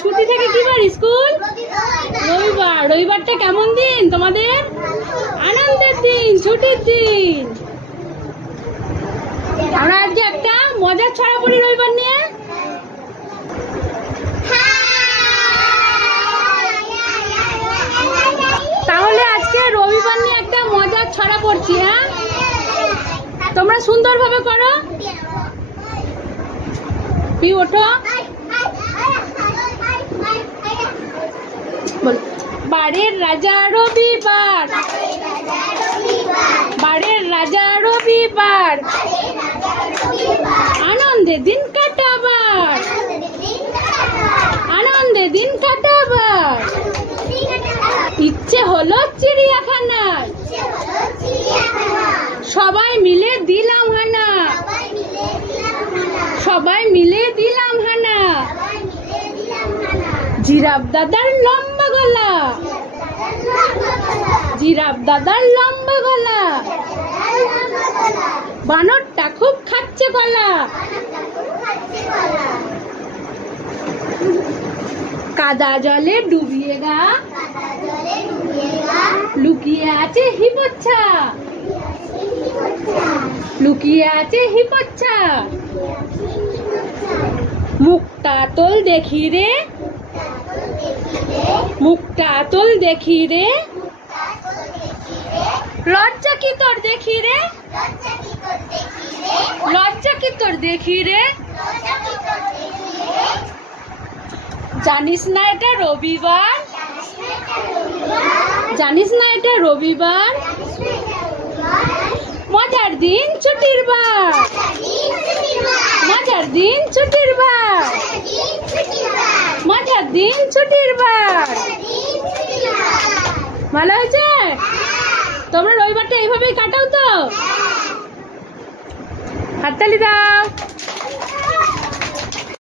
ছুটি থেকে কি বার স্কুল? রবিবার। রবিবারটা কেমন দিন তোমাদের? আনন্দের দিন, ছুটির দিন। আমরা আজকে একটা মজার ছড়া পড়ি রবিবার নিয়ে। তাহলে আজকে রবিবার নিয়ে একটা মজার ছড়া পড়ছি। হ্যাঁ, তোমরা সুন্দরভাবে করো। পি ওঠো। বাড়ির রাজা রবিবার, বাড়ির রাজা রবিবার, আনন্দের দিন কাটাবার, আনন্দের দিন কাটাবার। ইচ্ছে হলো চিড়িয়াখানায়, সবাই মিলে দিলাম হানা, সবাই মিলে দিলাম হানা। জিরাফ দাদার লম্বা গলা, জিরাফ দাদার লম্বা গলা, বানরটা খুব খাচ্ছে কলা। কাদা জলে ডুবিয়ে গা, লুকিয়ে আছে হিপোচ্ছা, লুকিয়ে আছে হিপোচ্ছা। মুখটা তোল দেখি রে, মুখটা তোল দেখি রে, লজ্জা কি তোর দেখি রে, লজ্জা কি তোর দেখি রে। জানিস না এটা রবিবার, জানিস না এটা রবিবার, মজার দিন ছুটির বার, মজার দিন ছুটির বার, মজার দিন ছুটির বার। ভালো হয়েছে? তোমরা রবিবারটা এইভাবেই কাটাও তো? হাততালি দাও।